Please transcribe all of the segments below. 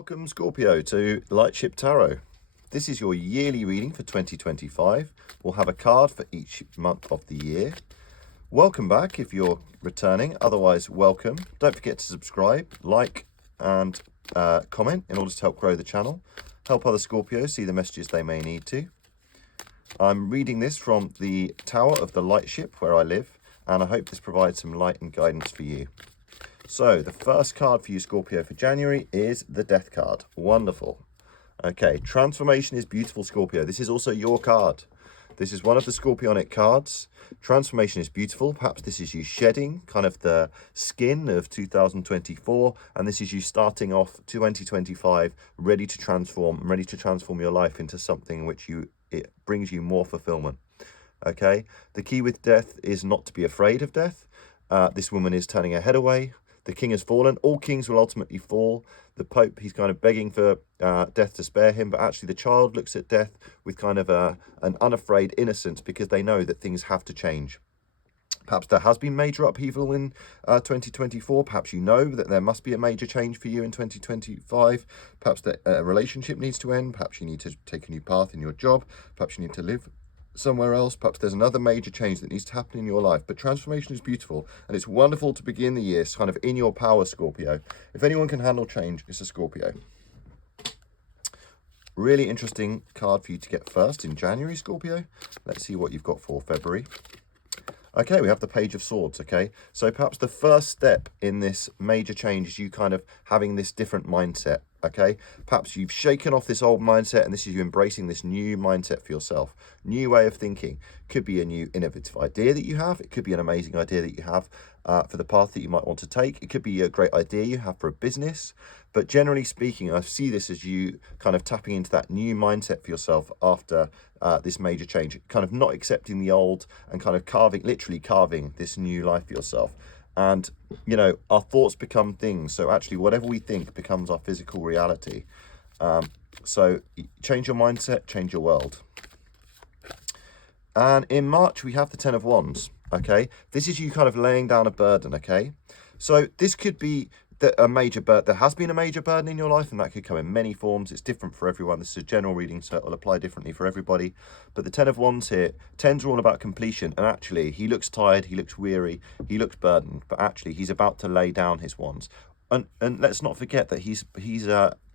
Welcome, Scorpio, to Lightship Tarot. This is your yearly reading for 2025. We'll have a card for each month of the year. Welcome back if you're returning. Otherwise, welcome. Don't forget to subscribe, like, and comment in order to help grow the channel. Help other Scorpios see the messages they may need to. I'm reading this from the Tower of the Lightship where I live, and I hope this provides some light and guidance for you. So the first card for you, Scorpio, for January is the Death card. Wonderful. Okay, Transformation is beautiful, Scorpio. This is also your card. This is one of the Scorpionic cards. Transformation is beautiful. Perhaps this is you shedding kind of the skin of 2024, and this is you starting off 2025 ready to transform your life into something which it brings you more fulfillment. Okay, the key with death is not to be afraid of death. This woman is turning her head away. The king has fallen. All kings will ultimately fall. The Pope, he's kind of begging for death to spare him, but actually the child looks at death with kind of an unafraid innocence because they know that things have to change. Perhaps there has been major upheaval in 2024. Perhaps you know that there must be a major change for you in 2025. Perhaps that a relationship needs to end. Perhaps you need to take a new path in your job. Perhaps you need to live somewhere else. Perhaps there's another major change that needs to happen in your life. But transformation is beautiful, and it's wonderful to begin the year kind of in your power, Scorpio. If anyone can handle change, it's a Scorpio. Really interesting card for you to get first in January, Scorpio. Let's see what you've got for February. Okay, we have the Page of Swords, okay? So perhaps the first step in this major change is you kind of having this different mindset, okay? Perhaps you've shaken off this old mindset and this is you embracing this new mindset for yourself. New way of thinking. Could be a new innovative idea that you have. It could be an amazing idea that you have for the path that you might want to take. It could be a great idea you have for a business. But generally speaking, I see this as you kind of tapping into that new mindset for yourself after this major change, kind of not accepting the old and kind of literally carving this new life for yourself. And, you know, our thoughts become things. So actually, whatever we think becomes our physical reality. So change your mindset, change your world. And in March, we have the Ten of Wands, okay? This is you kind of laying down a burden, okay? So this could be a major burden. There has been a major burden in your life, and that could come in many forms. It's different for everyone. This is a general reading, so it will apply differently for everybody. But the Ten of Wands here, tens are all about completion, and actually, he looks tired, he looks weary, he looks burdened, but actually, he's about to lay down his wands. And let's not forget that he's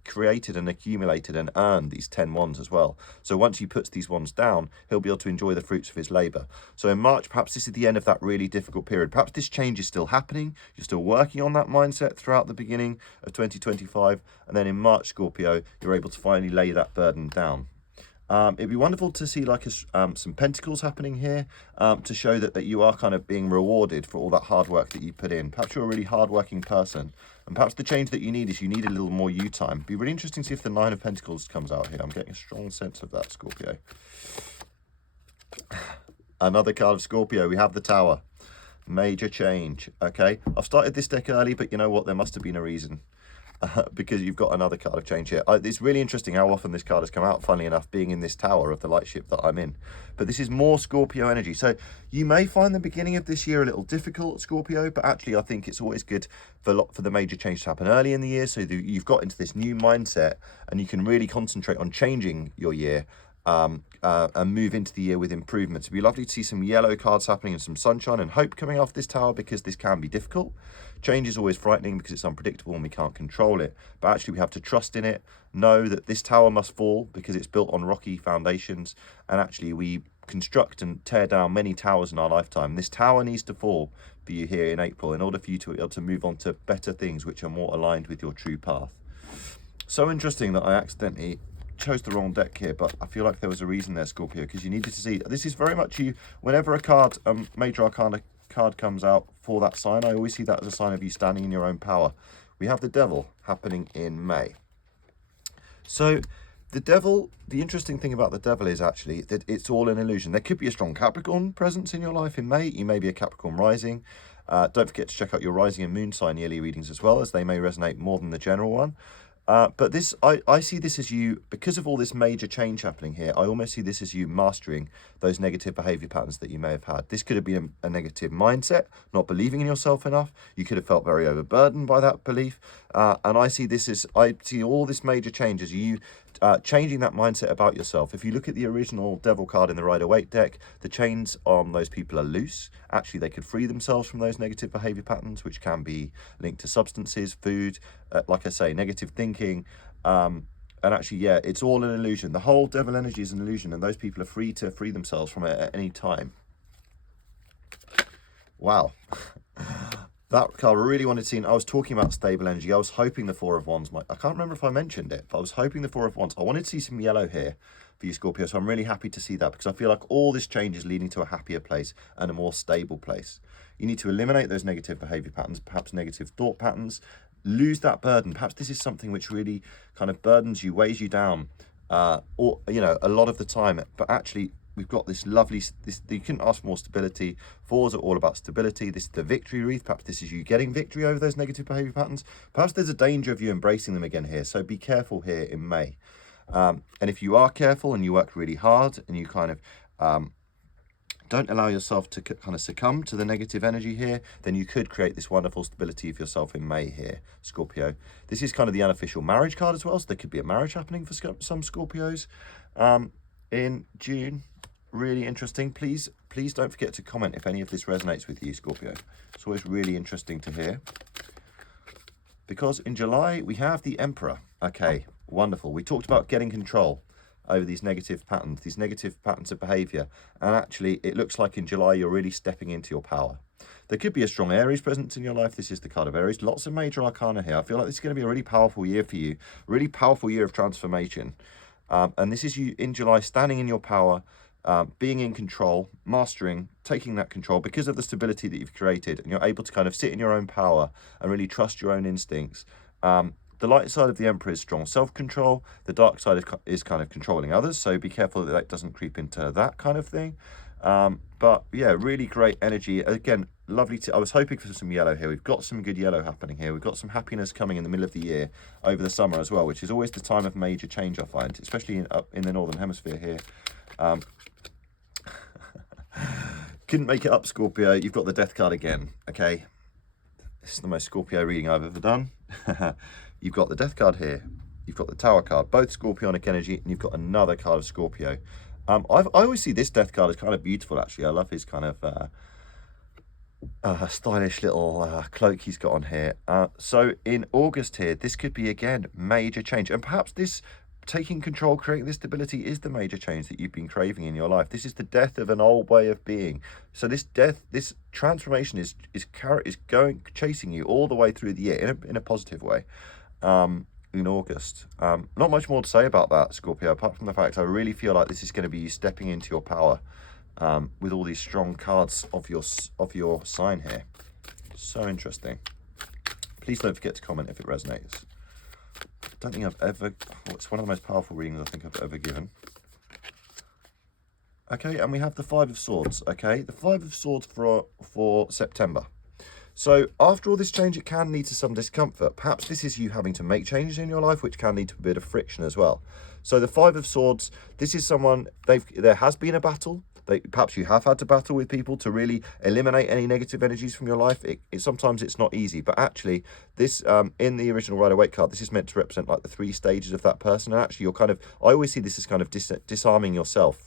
created and accumulated and earned these 10 wands as well. So once he puts these wands down, he'll be able to enjoy the fruits of his labor. So in March, perhaps this is the end of that really difficult period. Perhaps this change is still happening. You're still working on that mindset throughout the beginning of 2025. And then in March, Scorpio, you're able to finally lay that burden down. It'd be wonderful to see like some pentacles happening here to show that you are kind of being rewarded for all that hard work that you put in. Perhaps you're a really hardworking person, and perhaps the change that you need is you need a little more you time. It'd be really interesting to see if the Nine of Pentacles comes out here. I'm getting a strong sense of that, Scorpio. Another card of Scorpio, we have the Tower. Major change, okay? I've started this deck early, but you know what? There must have been a reason. Because you've got another card of change here. It's really interesting how often this card has come out, funnily enough, being in this Tower of the Lightship that I'm in. But this is more Scorpio energy. So you may find the beginning of this year a little difficult, Scorpio, but actually I think it's always good for the major change to happen early in the year, so that you've got into this new mindset and you can really concentrate on changing your year and move into the year with improvements. It'd be lovely to see some yellow cards happening and some sunshine and hope coming off this Tower, because this can be difficult. Change is always frightening because it's unpredictable and we can't control it. But actually we have to trust in it, know that this tower must fall because it's built on rocky foundations. And actually we construct and tear down many towers in our lifetime. This tower needs to fall for you here in April in order for you to be able to move on to better things which are more aligned with your true path. So interesting that I accidentally chose the wrong deck here, but I feel like there was a reason there, Scorpio, because you needed to see. This is very much you. Whenever a card, major arcana card comes out for that sign, I always see that as a sign of you standing in your own power. We have the Devil happening in May. So the Devil, the interesting thing about the Devil is actually that it's all an illusion. There could be a strong Capricorn presence in your life in May. You may be a Capricorn rising. Don't forget to check out your rising and moon sign yearly readings as well, as they may resonate more than the general one. But this, I see this as you, because of all this major change happening here, I almost see this as you mastering those negative behavior patterns that you may have had. This could have been a negative mindset, not believing in yourself enough. You could have felt very overburdened by that belief. And I see this as, I see all this major change as you changing that mindset about yourself. If you look at the original Devil card in the Rider-Waite deck, the chains on those people are loose. Actually, they could free themselves from those negative behavior patterns, which can be linked to substances, food, like I say, negative thinking. And actually, yeah, it's all an illusion. The whole devil energy is an illusion, and those people are free to free themselves from it at any time. Wow. That card I really wanted to see. I was talking about stable energy. I was hoping the Four of Wands might, I can't remember if I mentioned it, but I was hoping the Four of Wands. I wanted to see some yellow here for you, Scorpio. So I'm really happy to see that, because I feel like all this change is leading to a happier place and a more stable place. You need to eliminate those negative behavior patterns, perhaps negative thought patterns, lose that burden. Perhaps this is something which really kind of burdens you, weighs you down, or, you know, a lot of the time, but actually we've got this lovely, you couldn't ask for more stability. Fours are all about stability. This is the victory wreath. Perhaps this is you getting victory over those negative behavior patterns. Perhaps there's a danger of you embracing them again here. So be careful here in May. And if you are careful and you work really hard and you kind of don't allow yourself to kind of succumb to the negative energy here, then you could create this wonderful stability of yourself in May here, Scorpio. This is kind of the unofficial marriage card as well. So there could be a marriage happening for some Scorpios in June. Really interesting. Please don't forget to comment if any of this resonates with you, Scorpio. It's always really interesting to hear. Because in July, we have the Emperor. Okay, wonderful. We talked about getting control over these negative patterns of behavior. And actually, it looks like in July, you're really stepping into your power. There could be a strong Aries presence in your life. This is the card of Aries. Lots of major arcana here. I feel like this is going to be a really powerful year for you. Really powerful year of transformation. And this is you in July, standing in your power, being in control, mastering, taking that control because of the stability that you've created, and you're able to kind of sit in your own power and really trust your own instincts. The light side of the Emperor is strong self-control. The dark side is kind of controlling others, so be careful that that doesn't creep into that kind of thing. But yeah, really great energy. Again, lovely. I was hoping for some yellow here. We've got some good yellow happening here. We've got some happiness coming in the middle of the year over the summer as well, which is always the time of major change, I find, especially up in the Northern Hemisphere here. Couldn't make it up, Scorpio. You've got the Death card again, okay? This is the most Scorpio reading I've ever done. You've got the Death card here. You've got the Tower card, both Scorpionic energy, and you've got another card of Scorpio. I always see this Death card as kind of beautiful, actually. I love his kind of stylish little cloak he's got on here. So in August here, this could be, again, major change. And perhaps this taking control, creating this stability is the major change that you've been craving in your life. This is the death of an old way of being. So this death, this transformation is chasing you all the way through the year in a positive way. In August. Not much more to say about that, Scorpio, apart from the fact I really feel like this is going to be you stepping into your power with all these strong cards of your sign here. So interesting. Please don't forget to comment if it resonates. I don't think I've ever, it's one of the most powerful readings I think I've ever given. Okay, and we have the Five of Swords, okay? The Five of Swords for September. So after all this change, it can lead to some discomfort. Perhaps this is you having to make changes in your life, which can lead to a bit of friction as well. So the Five of Swords, this is someone, there has been a battle. Perhaps you have had to battle with people to really eliminate any negative energies from your life. Sometimes it's not easy, but actually this, in the original Rider-Waite card, this is meant to represent like the 3 stages of that person. And actually you're kind of, I always see this as kind of disarming yourself,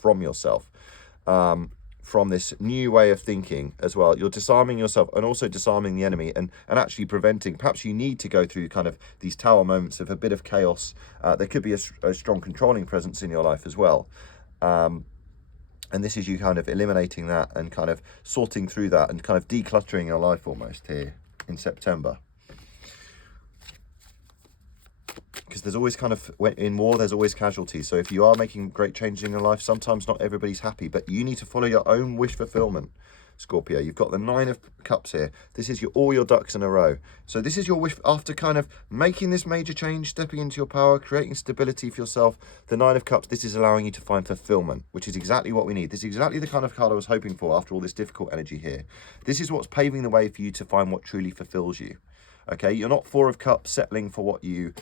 from this new way of thinking as well. You're disarming yourself and also disarming the enemy and actually preventing, perhaps you need to go through kind of these tower moments of a bit of chaos. There could be a strong controlling presence in your life as well. And this is you kind of eliminating that and kind of sorting through that and kind of decluttering your life almost here in September. Because there's always kind of, in war, there's always casualties. So if you are making great changes in your life, sometimes not everybody's happy, but you need to follow your own wish fulfillment, Scorpio. You've got the 9 of Cups here. This is all your ducks in a row. So this is your wish after kind of making this major change, stepping into your power, creating stability for yourself. The 9 of Cups, this is allowing you to find fulfillment, which is exactly what we need. This is exactly the kind of card I was hoping for after all this difficult energy here. This is what's paving the way for you to find what truly fulfills you. Okay, you're not 4 of Cups settling for what you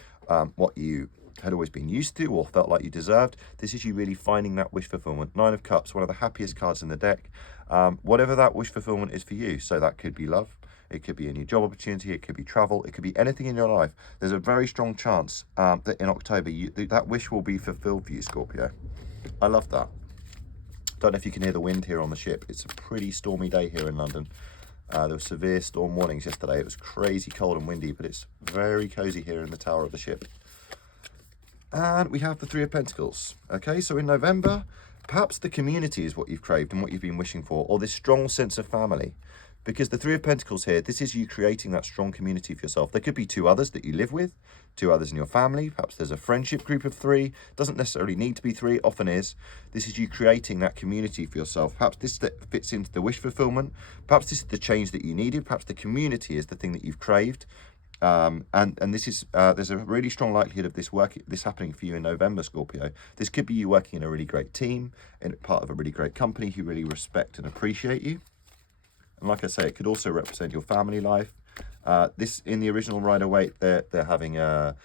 what you had always been used to or felt like you deserved. This is you really finding that wish fulfillment. Nine of Cups, one of the happiest cards in the deck. Whatever that wish fulfillment is for you. So that could be love, it could be a new job opportunity, it could be travel, it could be anything in your life. There's a very strong chance that in October that wish will be fulfilled for you, Scorpio. I love that. Don't know if you can hear the wind here on the ship. It's a pretty stormy day here in London. There were severe storm warnings yesterday. It was crazy cold and windy, but it's very cozy here in the tower of the ship. And we have the Three of Pentacles. Okay, so in November, perhaps the community is what you've craved and what you've been wishing for, or this strong sense of family. Because the Three of Pentacles here, this is you creating that strong community for yourself. There could be two others that you live with, two others in your family. Perhaps there's a friendship group of three. Doesn't necessarily need to be three, often is. This is you creating that community for yourself. Perhaps this fits into the wish fulfillment. Perhaps this is the change that you needed. Perhaps the community is the thing that you've craved. And this is there's a really strong likelihood of this happening for you in November, Scorpio. This could be you working in a really great team, in part of a really great company who really respect and appreciate you. And like I say, it could also represent your family life. This in the original Rider-Waite, they're having a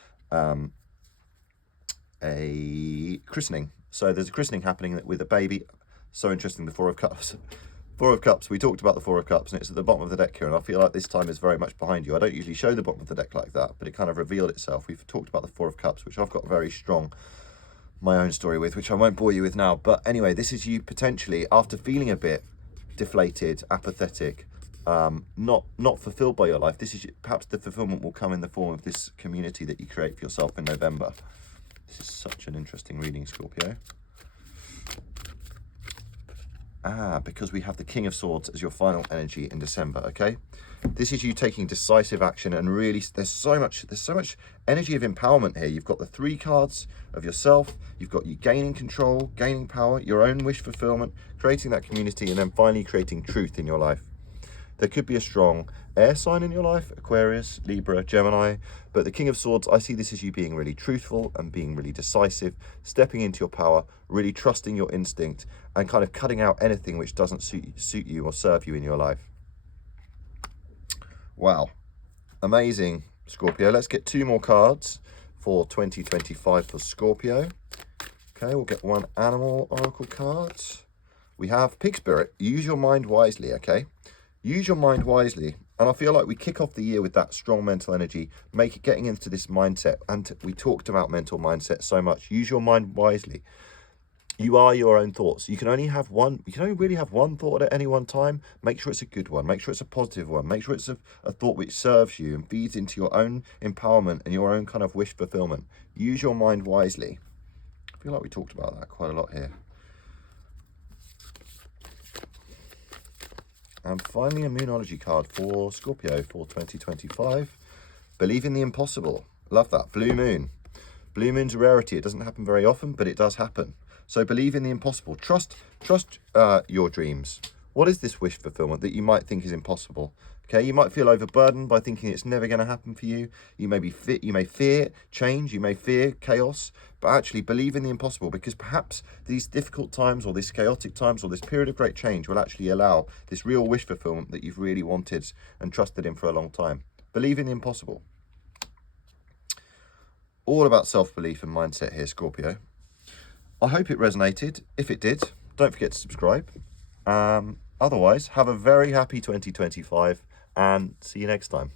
christening. So there's a christening happening with a baby. So interesting, the Four of Cups. Four of Cups, we talked about the Four of Cups, and it's at the bottom of the deck here, and I feel like this time is very much behind you. I don't usually show the bottom of the deck like that, but it kind of revealed itself. We've talked about the Four of Cups, which I've got very strong, my own story with, which I won't bore you with now. But anyway, this is you potentially, after feeling a bit deflated, apathetic, not fulfilled by your life, this is perhaps the fulfillment will come in the form of this community that you create for yourself in November. This is such an interesting reading, Scorpio. Because we have the King of Swords as your final energy in December, okay? This is you taking decisive action, and really there's so much energy of empowerment here. You've got the three cards of yourself, you've got you gaining control, gaining power, your own wish fulfillment, creating that community, and then finally creating truth in your life. There could be a strong air sign in your life, Aquarius, Libra, Gemini, but the King of Swords, I see this as you being really truthful and being really decisive, stepping into your power, really trusting your instinct, and kind of cutting out anything which doesn't suit you or serve you in your life. Wow, amazing, Scorpio. Let's get two more cards for 2025 for Scorpio. Okay, we'll get one animal oracle card. We have Pig Spirit. Use your mind wisely, okay? Use your mind wisely. And I feel like we kick off the year with that strong mental energy, getting into this mindset. And we talked about mental mindset so much. Use your mind wisely. You are your own thoughts. You can only really have one thought at any one time. Make sure it's a good one. Make sure it's a positive one. Make sure it's a thought which serves you and feeds into your own empowerment and your own kind of wish fulfillment. Use your mind wisely. I feel like we talked about that quite a lot here. And finally, a Moonology card for Scorpio for 2025. Believe in the impossible. Love that. Blue Moon. Blue Moon's a rarity. It doesn't happen very often, but it does happen. So believe in the impossible. Trust your dreams. What is this wish fulfillment that you might think is impossible? Okay, you might feel overburdened by thinking it's never going to happen for you. You may fear change, you may fear chaos, but actually believe in the impossible, because perhaps these difficult times or these chaotic times or this period of great change will actually allow this real wish fulfillment that you've really wanted and trusted in for a long time. Believe in the impossible. All about self-belief and mindset here, Scorpio. I hope it resonated. If it did, don't forget to subscribe. Otherwise, have a very happy 2025 and see you next time.